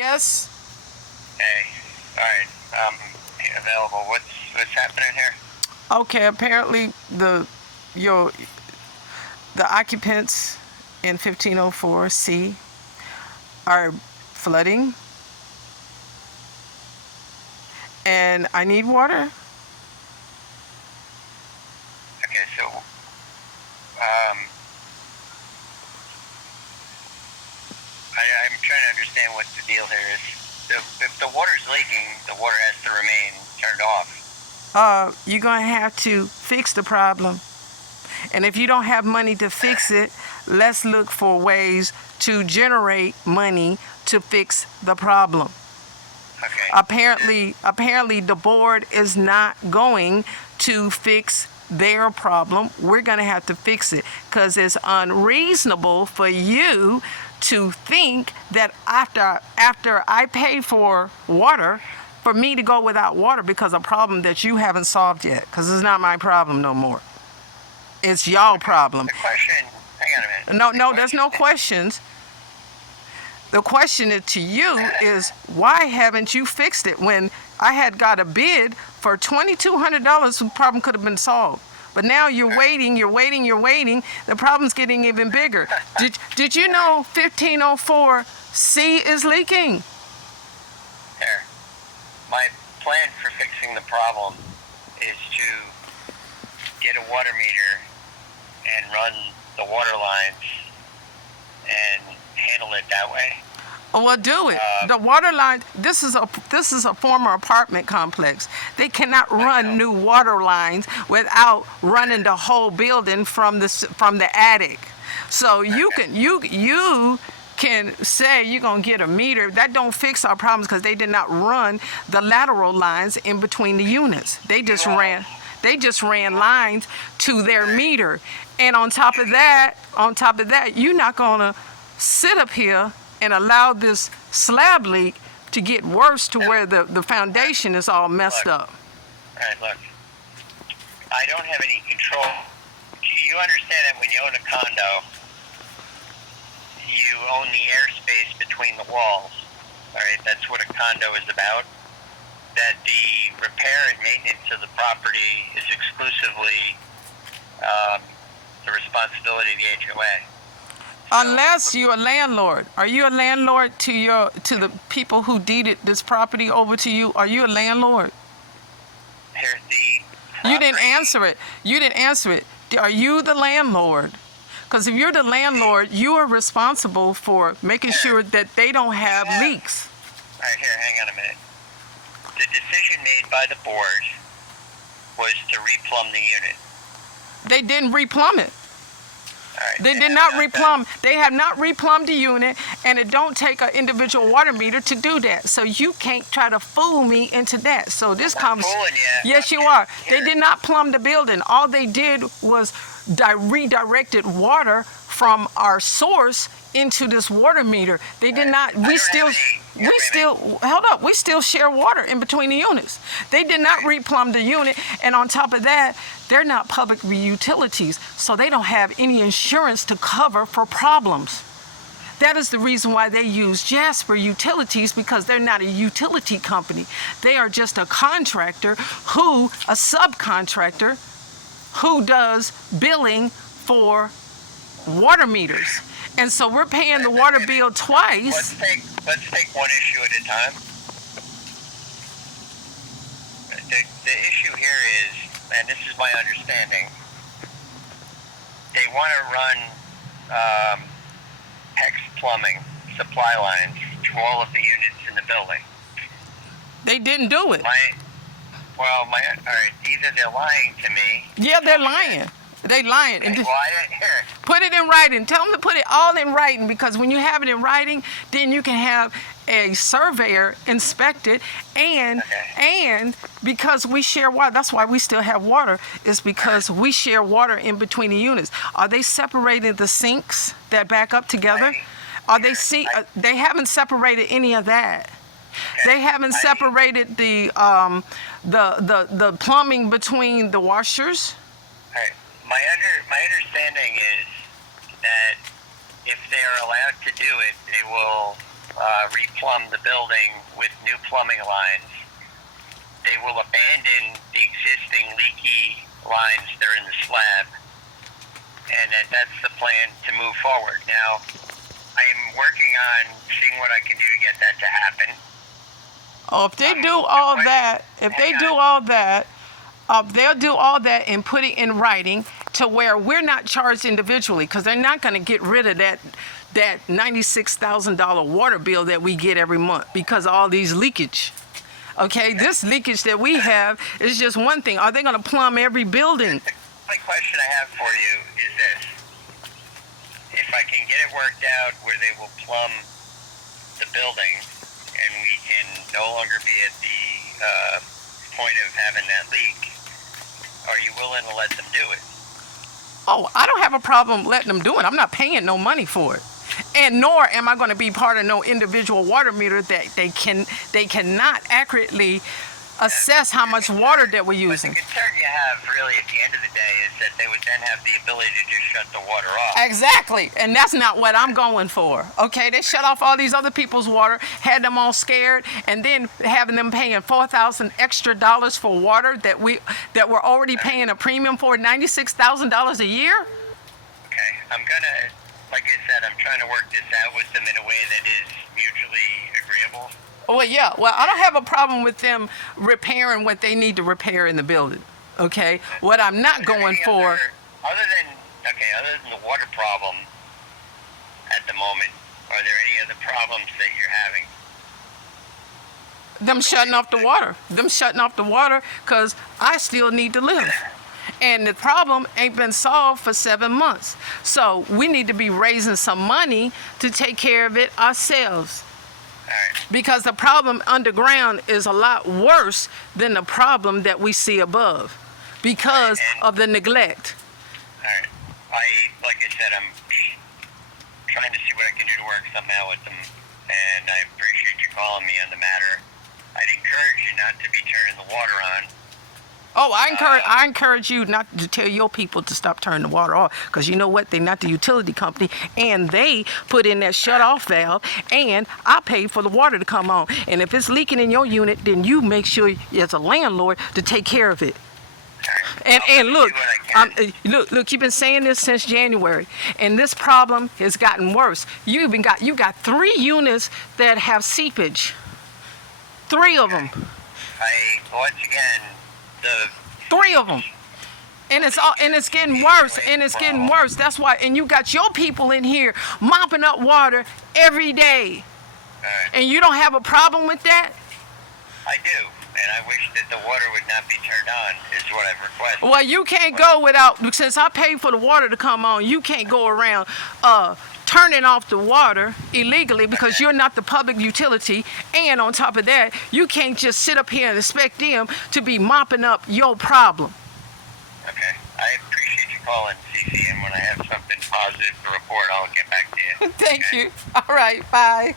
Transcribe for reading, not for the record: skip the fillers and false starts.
Yes. Hey, all right. Available. What's happening here? Okay. Apparently, your the occupants in 1504C are flooding, and I need water. Okay, so I'm trying to understand what the deal here is. If the water's leaking, the water has to remain turned off. You're gonna have to fix the problem, and if you don't have money to fix it, let's look for ways to generate money to fix the problem. Okay. Apparently the board is not going to fix their problem. We're going to have to fix it because it's unreasonable for you to think that after I pay for water, for me to go without water because of a problem that you haven't solved yet, because it's not my problem no more. It's y'all problem. The question, hang on a minute. No, there's no questions. The question to you is, why haven't you fixed it? When I had got a bid for $2,200, the problem could have been solved. But now you're waiting. The problem's getting even bigger. Did you know 1504C is leaking? There. My plan for fixing the problem is to get a water meter and run the water lines and handle it that way. Oh, well, do it. The water line. This is a former apartment complex. They cannot run new water lines without running the whole building from the attic. So you can say you're gonna get a meter. That don't fix our problems because they did not run the lateral lines in between the units. They just ran lines to their meter. And on top of that, you're not gonna sit up here and allow this slab leak to get worse to where the foundation is all messed up. All right, look. I don't have any control. You understand that when you own a condo, you own the airspace between the walls. All right, that's what a condo is about. That the repair and maintenance of the property is exclusively the responsibility of the HOA. Unless you're a landlord. Are you a landlord to the people who deeded this property over to you? Are you a landlord? Here's the property. You didn't answer it. Are you the landlord? Because if you're the landlord, you are responsible for making sure that they don't have leaks. All right, here, hang on a minute. The decision made by the board was to replumb the unit. They didn't replumb it. Right, they did not replumb. They have not replumbed the unit, and it don't take an individual water meter to do that. So you can't try to fool me into that. So this comes. Yes, you are. They did not plumb the building. All they did was redirected water from our source into this water meter. They did not. We still share water in between the units. They did not replumb the unit, and on top of that, they're not public utilities, so they don't have any insurance to cover for problems. That is the reason why they use Jasper Utilities, because they're not a utility company. They are just a subcontractor who does billing for water meters. And so we're paying the water bill twice. Let's take one issue at a time. The issue here is, and this is my understanding, they want to run hex plumbing supply lines to all of the units in the building. They didn't do it. All right, either they're lying to me. Yeah, they're lying. They lying. Here. Put it in writing. Tell them to put it all in writing, because when you have it in writing, then you can have a surveyor inspect it, and because we share water, that's why we still have water, is because we share water in between the units. Are they separating the sinks that back up together? They haven't separated any of that. They haven't separated the plumbing between the washers. Right. My understanding is that if they are allowed to do it, they will replumb the building with new plumbing lines. They will abandon the existing leaky lines that are in the slab, and that's the plan to move forward. Now, I'm working on seeing what I can do to get that to happen. Oh, if they do all that, they'll do all that and put it in writing to where we're not charged individually, because they're not going to get rid of that $96,000 water bill that we get every month because of all these leakage. Okay, this leakage that we have is just one thing. Are they going to plumb every building? The question I have for you is this. If I can get it worked out where they will plumb the building and we can no longer be at the point of having that leak, are you willing to let them do it? Oh, I don't have a problem letting them do it. I'm not paying no money for it. And nor am I going to be part of no individual water meter that they cannot accurately assess how much water that we're using. But the concern you have really at the end of the day is that they would then have the ability to just shut the water off. Exactly. And that's not what I'm going for. Okay, they shut off all these other people's water, had them all scared, and then having them paying $4,000 extra for water that we're already paying a premium for, $96,000 a year. Okay, like I said, I'm trying to work this out with them in a way that is mutually agreeable. Well, yeah. Well, I don't have a problem with them repairing what they need to repair in the building. Okay. What I'm not going for. Other than the water problem at the moment, are there any other problems that you're having? Them shutting off the water. Them shutting off the water because I still need to live. And the problem ain't been solved for 7 months. So we need to be raising some money to take care of it ourselves. Because the problem underground is a lot worse than the problem that we see above because of the neglect. Like I said, I'm trying to see what I can do to work something out with them, and I appreciate you calling me on the matter. I'd encourage you not to be turning the water on. Oh, I encourage you not to tell your people to stop turning the water off, because you know what? They're not the utility company, and they put in that shut-off valve, and I paid for the water to come on. And if it's leaking in your unit, then you make sure as a landlord to take care of it. And look, you've been saying this since January, and this problem has gotten worse. You got 3 units that have seepage. 3 of them. Once again, 3 of them, and it's getting worse, and it's getting worse. That's why. And you got your people in here mopping up water every day, and you don't have a problem with that? I do, and I wish that the water would not be turned on. Is what I've requested. Well, you can't go without. Since I paid for the water to come on, you can't go around turning off the water illegally because you're not the public utility. And on top of that, you can't just sit up here and expect them to be mopping up your problem. Okay. I appreciate you calling, CC, and when I have something positive to report, I'll get back to you. Thank you. All right. Bye.